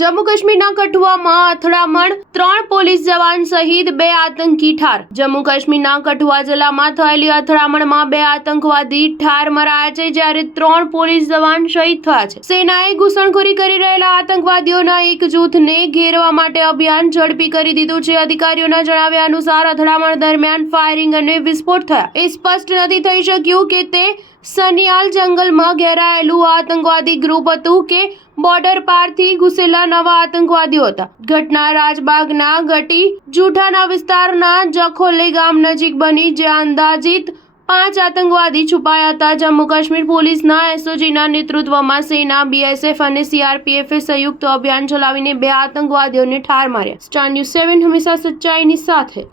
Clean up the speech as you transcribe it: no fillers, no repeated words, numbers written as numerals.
જમ્મુ કાશ્મીરના કઠુઆમાં અથડામણ, 3 પોલીસ જવાન શહીદ, 2 આતંકી ઠાર। જમ્મુ કાશ્મીરના કઠુઆ જિલ્લામાં થયેલી અથડામણમાં 2 આતંકવાદી ઠાર મરાયા છે, જ્યારે 3 પોલીસ જવાન શહીદ થયા છે। સેનાએ ઘૂસણખોરી કરી રહેલા આતંકવાદીઓના એક જૂથને ઘેરવા માટે અભિયાન ઝડપી કરી દીધું છે। અધિકારીઓના જણાવ્યા અનુસાર અથડામણ દરમિયાન ફાયરિંગ અને વિસ્ફોટ થયા। એ સ્પષ્ટ નથી થઈ શક્યું કે તે સનિયાલ જંગલમાં ઘેરાયેલું આતંકવાદી ગ્રુપ હતું કે બોર્ડર પારથી ઘૂસેલા નવા આતંકવાદીઓ હતા। ઘટના રાજબાગના ગટી જૂઠાના વિસ્તારના જખોલે ગામ નજીક બની, જ્યાં અંદાજિત 5 આતંકવાદી છુપાયા હતા। જમ્મુ કાશ્મીર પોલીસના એસઓજીના નેતૃત્વમાં સેના, બીએસએફ અને સીઆરપીએફે સંયુક્ત અભિયાન ચલાવીને 2 આતંકવાદીઓને ઠાર માર્યા। સ્ટાર ન્યૂઝ 7 હંમેશા સચ્ચાઈની સાથે।